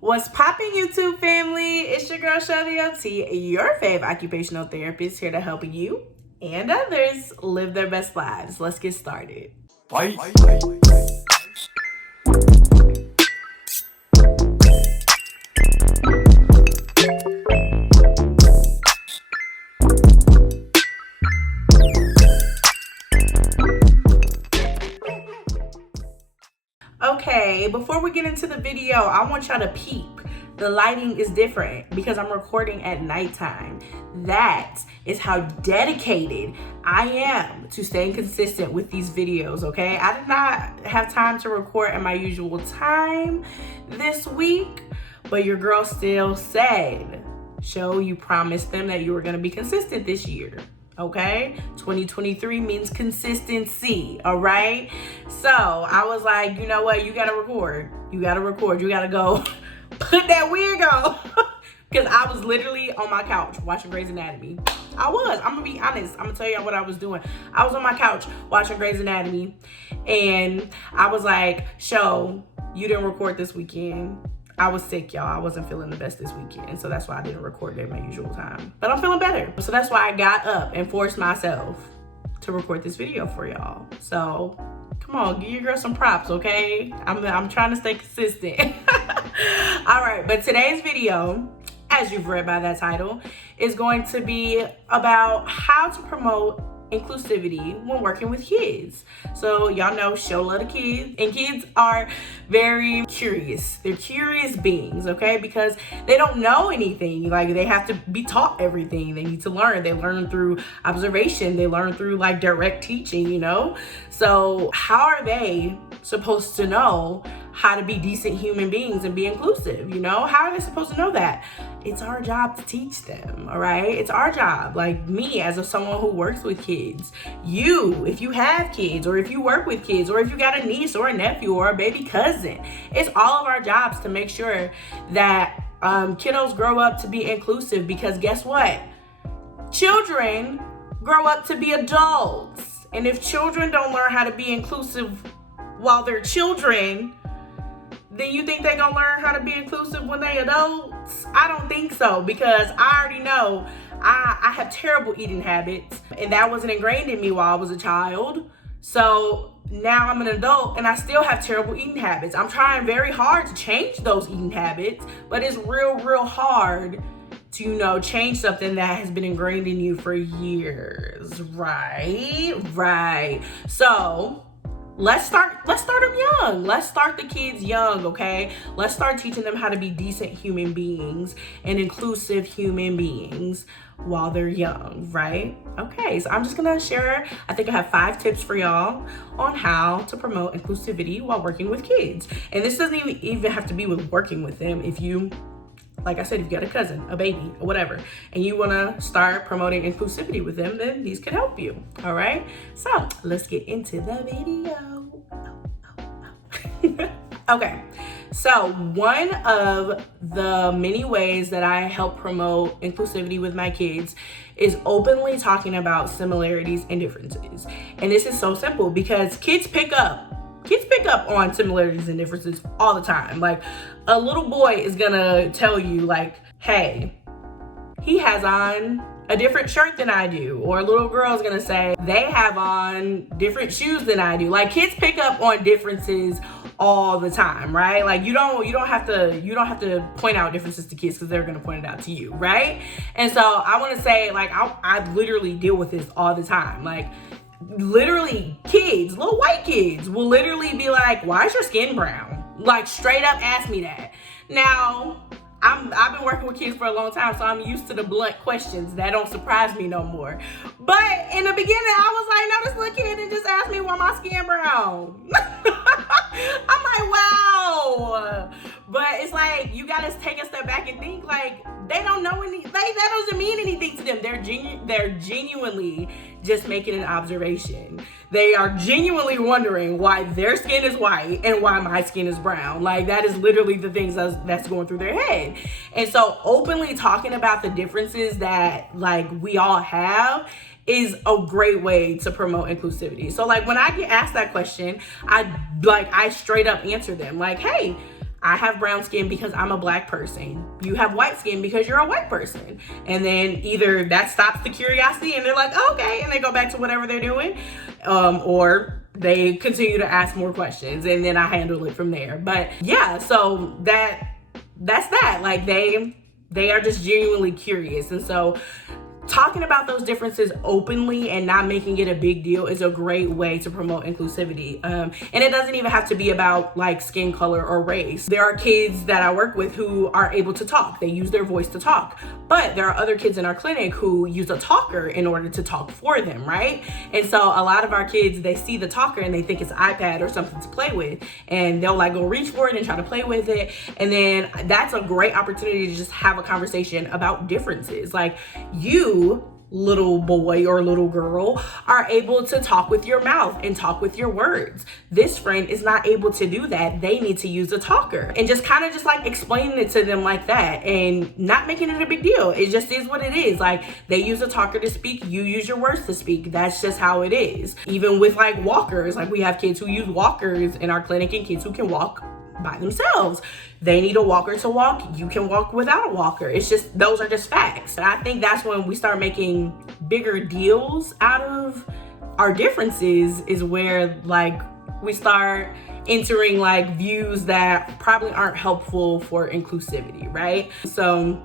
What's poppin', YouTube family? It's your girl SHOtheOT, your fave occupational therapist, here to help you and others live their best lives. Let's get started. Bye. Okay, before we get into the video, I want y'all to peep. The lighting is different because I'm recording at nighttime. That is how dedicated I am to staying consistent with these videos, okay? I did not have time to record at my usual time this week, but your girl still said, you promised them that you were gonna be consistent this year. Okay, 2023 means consistency, all right? So I was like, you know what? You gotta record. You gotta go put that wig on. Because I was literally on my couch watching Grey's Anatomy. I'm gonna be honest. I'm gonna tell y'all what I was doing. I was on my couch watching Grey's Anatomy, and I was like, you didn't record this weekend. I was sick, y'all. I wasn't feeling the best this weekend, so that's why I didn't record at my usual time. But I'm feeling better. So that's why I got up and forced myself to record this video for y'all. So come on, give your girl some props, okay? I'm trying to stay consistent. All right, but today's video, as you've read by that title, is going to be about how to promote inclusivity when working with kids. So y'all know show love to kids, and kids are very curious. They're curious beings, okay? Because they don't know anything. Like, they have to be taught everything. They need to learn. They learn through observation. They learn through like direct teaching, you know? So how are they supposed to know how to be decent human beings and be inclusive, you know? How are they supposed to know that? It's our job to teach them, all right? It's our job. Like me, as someone who works with kids, you, if you have kids, or if you work with kids, or if you got a niece or a nephew or a baby cousin, it's all of our jobs to make sure that kiddos grow up to be inclusive, because guess what? Children grow up to be adults. And if children don't learn how to be inclusive while they're children, then you think they're gonna learn how to be inclusive when they adults? I don't think so, because I already know I have terrible eating habits, and that wasn't ingrained in me while I was a child. So now I'm an adult and I still have terrible eating habits. I'm trying very hard to change those eating habits, but it's real hard to, you know, change something that has been ingrained in you for years, right? So let's start them young. Let's start the kids young, okay? Let's start teaching them how to be decent human beings and inclusive human beings while they're young, right? Okay, so I'm just gonna share, I think I have 5 tips for y'all on how to promote inclusivity while working with kids. And this doesn't even have to be with working with them. If you, like I said, if you got a cousin, a baby, or whatever, and you wanna start promoting inclusivity with them, then these can help you, all right? So let's get into the video. Okay, so one of the many ways that I help promote inclusivity with my kids is openly talking about similarities and differences. And this is so simple because kids pick up on similarities and differences all the time. Like, a little boy is gonna tell you, like, hey, he has on a different shirt than I do. Or a little girl is gonna say they have on different shoes than I do. Like, kids pick up on differences all the time, right? Like, you don't have to point out differences to kids, because they're gonna point it out to you, right? And so I want to say, like, I literally deal with this all the time. Like, literally, kids, little white kids will literally be like, why is your skin brown? Like, straight up ask me that. Now, I've been working with kids for a long time, so I'm used to the blunt questions. That don't surprise me no more. But in the beginning, I was like, no, this little kid and just asked me why my skin brown. I'm like, wow. But it's like, you gotta take a step back and think, like, they don't know that doesn't mean anything to them. They're genuinely just making an observation. They are genuinely wondering why their skin is white and why my skin is brown. Like, that is literally the things that's going through their head. And so openly talking about the differences that, like, we all have is a great way to promote inclusivity. So, like, when I get asked that question, I straight up answer them, like, hey, I have brown skin because I'm a black person. You have white skin because you're a white person. And then either that stops the curiosity and they're like, oh, okay, and they go back to whatever they're doing, or they continue to ask more questions, and then I handle it from there. But yeah, so that's that. Like they are just genuinely curious. And so talking about those differences openly and not making it a big deal is a great way to promote inclusivity. And it doesn't even have to be about like skin color or race. There are kids that I work with who are able to talk. They use their voice to talk. But there are other kids in our clinic who use a talker in order to talk for them, right? And so a lot of our kids, they see the talker and they think it's an iPad or something to play with. And they'll like go reach for it and try to play with it. And then that's a great opportunity to just have a conversation about differences. Like you, little boy or little girl, are able to talk with your mouth and talk with your words. This friend is not able to do that. They need to use a talker, and just kind of just like explaining it to them like that and not making it a big deal. It just is what it is. Like they use a talker to speak, you use your words to speak. That's just how it is. Even with like walkers, like we have kids who use walkers in our clinic and kids who can walk by themselves. They need a walker to walk. You can walk without a walker. It's just, those are just facts. And I think that's when we start making bigger deals out of our differences, is where like we start entering like views that probably aren't helpful for inclusivity, right? So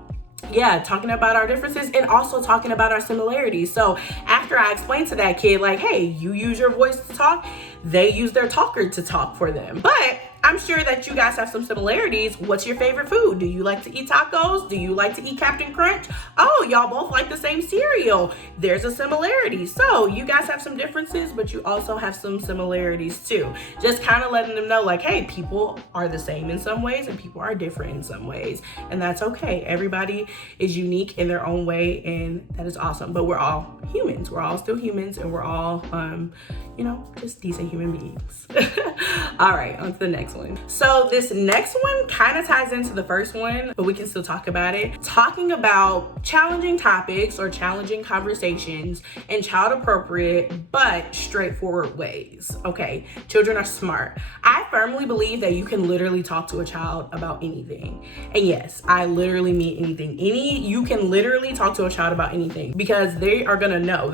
yeah, talking about our differences and also talking about our similarities. So after I explained to that kid, like, hey, you use your voice to talk, they use their talker to talk for them. But I'm sure that you guys have some similarities. What's your favorite food? Do you like to eat tacos? Do you like to eat Captain Crunch? Oh, y'all both like the same cereal. There's a similarity. So you guys have some differences, but you also have some similarities too. Just kind of letting them know like, hey, people are the same in some ways and people are different in some ways. And that's okay. Everybody is unique in their own way, and that is awesome. But we're all humans. We're all still humans, and we're all, just decent human beings. All right, on to the next one. So this next one kind of ties into the first one, but we can still talk about it. Talking about challenging topics or challenging conversations in child appropriate but straightforward ways. Okay, children are smart. I firmly believe that you can literally talk to a child about anything. And yes, I literally mean anything. You can literally talk to a child about anything, because they are gonna know.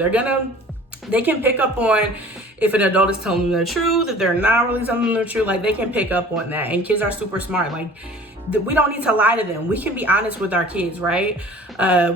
They can pick up on if an adult is telling them the truth, if they're not really telling them the truth. Like they can pick up on that. And kids are super smart. Like we don't need to lie to them. We can be honest with our kids, right?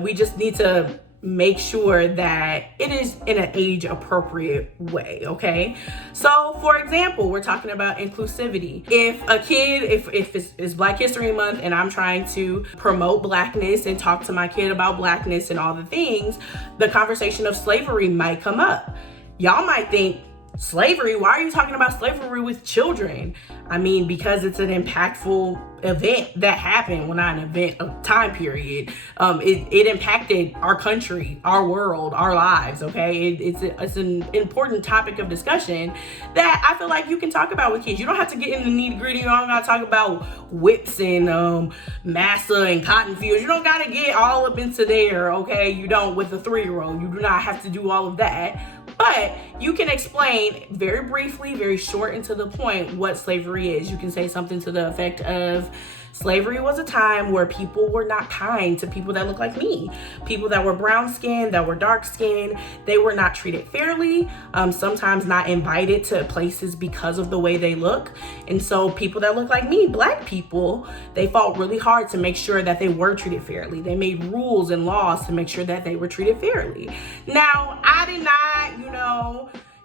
We just need to make sure that it is in an age appropriate way, okay? So for example, we're talking about inclusivity. If a kid, if it's Black History Month and I'm trying to promote Blackness and talk to my kid about Blackness and all the things, the conversation of slavery might come up. Y'all might think, slavery? Why are you talking about slavery with children? I mean, because it's an impactful event that happened. Well, not an event, a time period. It impacted our country, our world, our lives, okay? It's an important topic of discussion that I feel like you can talk about with kids. You don't have to get into the nitty gritty. You don't gotta talk about whips and massa and cotton fields. You don't gotta get all up into there, okay? You don't with a 3-year-old. You do not have to do all of that. But you can explain very briefly, very short and to the point what slavery is. You can say something to the effect of, slavery was a time where people were not kind to people that look like me. People that were brown skinned, that were dark skinned, they were not treated fairly, sometimes not invited to places because of the way they look. And so people that look like me, Black people, they fought really hard to make sure that they were treated fairly. They made rules and laws to make sure that they were treated fairly. Now, I did not,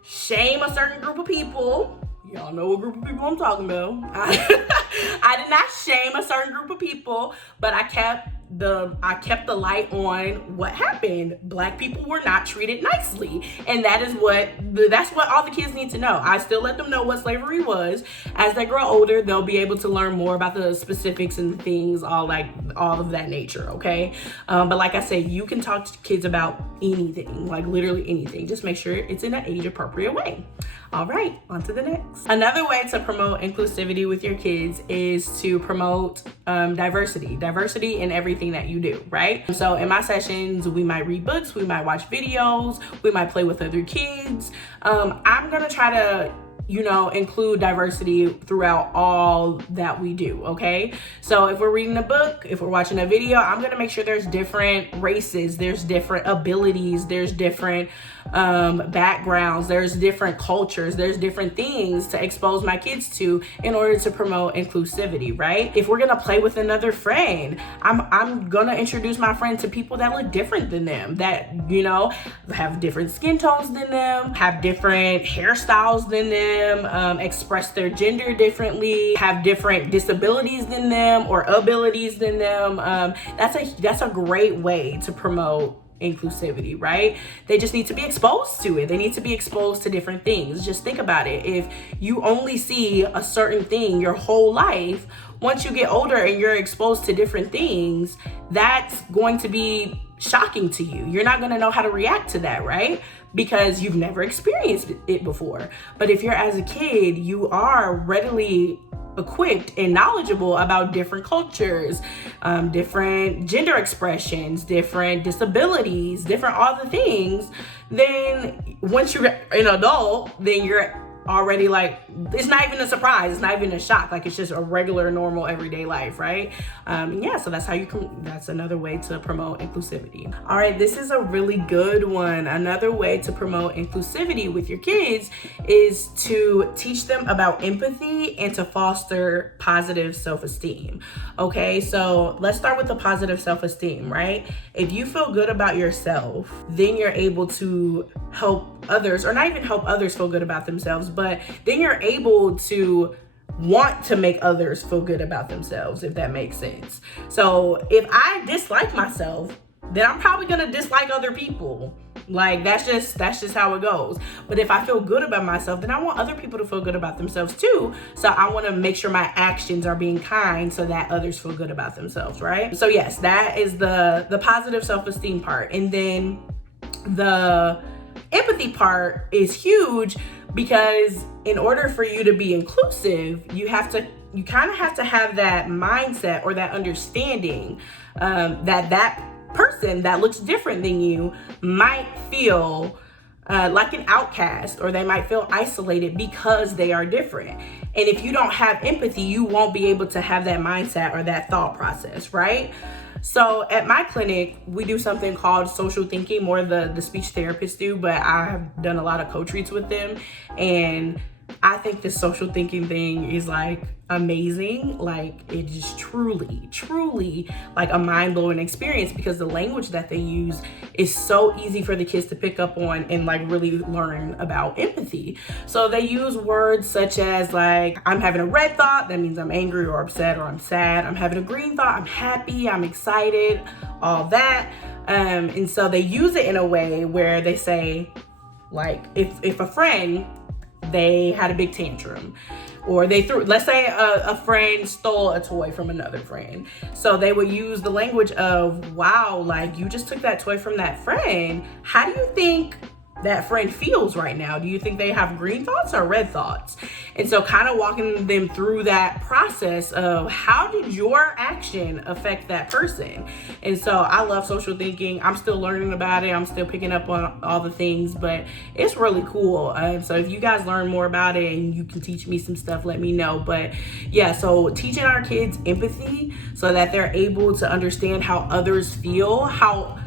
shame a certain group of people. Y'all know what group of people I'm talking about. I did not shame a certain group of people, but I kept the light on what happened. Black people were not treated nicely, and that's what all the kids need to know. I still let them know what slavery was. As they grow older, they'll be able to learn more about the specifics and things, all of that nature, okay? But like I said, you can talk to kids about anything, like literally anything. Just make sure it's in an age appropriate way. All right, on to the next. Another way to promote inclusivity with your kids is to promote diversity in everything that you do, right? So in my sessions, we might read books, we might watch videos, we might play with other kids. I'm gonna try to include diversity throughout all that we do, okay? So if we're reading a book, if we're watching a video, I'm gonna make sure there's different races, there's different abilities, there's different backgrounds, there's different cultures, there's different things to expose my kids to in order to promote inclusivity, right? If we're gonna play with another friend, I'm gonna introduce my friend to people that look different than them, that, have different skin tones than them, have different hairstyles than them, express their gender differently, have different disabilities than them or abilities than them. That's a great way to promote inclusivity, right? They just need to be exposed to it. They need to be exposed to different things. Just think about it. If you only see a certain thing your whole life, once you get older and you're exposed to different things, that's going to be shocking to you. You're not going to know how to react to that, right? Because you've never experienced it before. But if you're as a kid, you are readily equipped and knowledgeable about different cultures, different gender expressions, different disabilities, different all the things, then once you're an adult, then you're already like, it's not even a surprise, it's not even a shock, like it's just a regular, normal, everyday life, right? So that's how that's another way to promote inclusivity. All right, this is a really good one. Another way to promote inclusivity with your kids is to teach them about empathy and to foster positive self-esteem. Okay, so let's start with the positive self-esteem, right? If you feel good about yourself, then you're able to help others, or not even help others feel good about themselves, but then you're able to want to make others feel good about themselves, if that makes sense. So if I dislike myself, then I'm probably gonna dislike other people. Like that's just how it goes. But if I feel good about myself, then I want other people to feel good about themselves too. So I want to make sure my actions are being kind so that others feel good about themselves, right? So yes, that is the positive self-esteem part. And then the empathy part is huge, because in order for you to be inclusive, you kind of have to have that mindset or that understanding that person that looks different than you might feel like an outcast, or they might feel isolated because they are different. And if you don't have empathy, you won't be able to have that mindset or that thought process, right? So at my clinic, we do something called social thinking, more the speech therapists do, but I have done a lot of co-treats with them. And I think the social thinking thing is like amazing. Like it is truly like a mind-blowing experience, because the language that they use is so easy for the kids to pick up on and like really learn about empathy. So they use words such as like, I'm having a red thought, that means I'm angry or upset or I'm sad. I'm having a green thought, I'm happy, I'm excited, all that. And so they use it in a way where they say, like, if a friend, they had a big tantrum, or let's say a friend stole a toy from another friend. So they would use the language of, wow, like you just took that toy from that friend. How do you think that friend feels right now? Do you think they have green thoughts or red thoughts? And so kind of walking them through that process of how did your action affect that person? And so I love social thinking. I'm still learning about it. I'm still picking up on all the things, but it's really cool. So if you guys learn more about it and you can teach me some stuff, let me know. But yeah, so teaching our kids empathy so that they're able to understand how others feel, how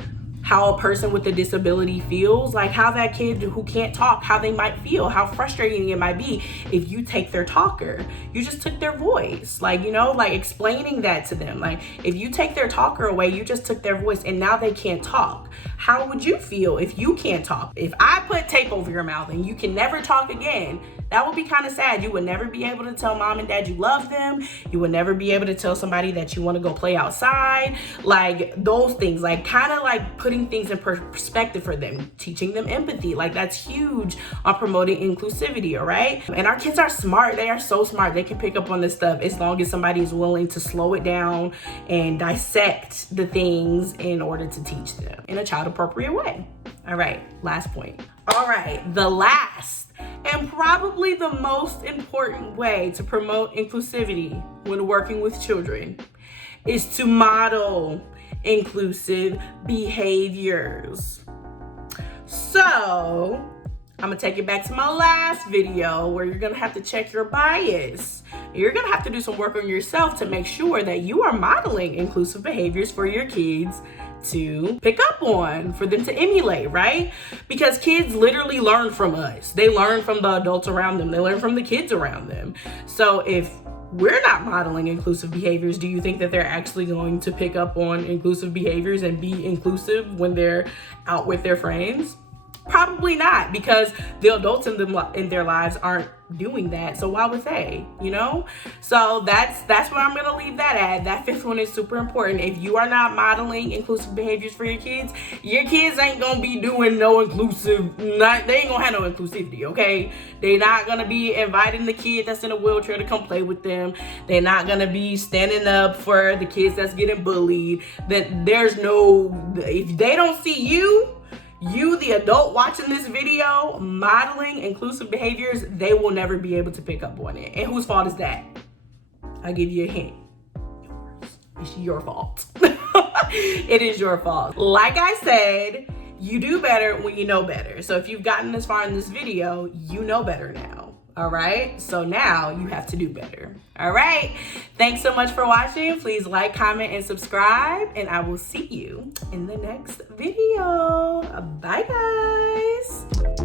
a person with a disability feels, like how that kid who can't talk, how they might feel, how frustrating it might be if you take their talker. You just took their voice, like explaining that to them. Like if you take their talker away, you just took their voice and now they can't talk. How would you feel if you can't talk? If I put tape over your mouth and you can never talk again, that would be kind of sad. You would never be able to tell mom and dad you love them. You would never be able to tell somebody that you want to go play outside. Like those things, like kind of like putting things in perspective for them, teaching them empathy. Like that's huge on promoting inclusivity, all right? And our kids are smart. They are so smart. They can pick up on this stuff as long as somebody is willing to slow it down and dissect the things in order to teach them in a child appropriate way. All right, last point. All right, the last and probably the most important way to promote inclusivity when working with children is to model inclusive behaviors. So I'm gonna take it back to my last video where you're gonna have to check your bias. You're gonna have to do some work on yourself to make sure that you are modeling inclusive behaviors for your kids to pick up on, for them to emulate, right? Because kids literally learn from us. They learn from the adults around them. They learn from the kids around them. So if we're not modeling inclusive behaviors, do you think that they're actually going to pick up on inclusive behaviors and be inclusive when they're out with their friends? Probably not, because the adults in their lives aren't doing that. So why would they, you know? So that's where I'm gonna leave that at. That fifth one is super important. If you are not modeling inclusive behaviors for your kids ain't gonna be doing no inclusive, they ain't gonna have no inclusivity, okay? They're not gonna be inviting the kid that's in a wheelchair to come play with them. They're not gonna be standing up for the kids that's getting bullied. That there's no, if they don't see you, the adult watching this video, modeling inclusive behaviors, they will never be able to pick up on it. And whose fault is that? I'll give you a hint. Yours. It's your fault. It is your fault. Like I said, you do better when you know better. So if you've gotten this far in this video, you know better now. All right, so now you have to do better. All right, thanks so much for watching. Please like, comment, and subscribe, and I will see you in the next video. Bye, guys.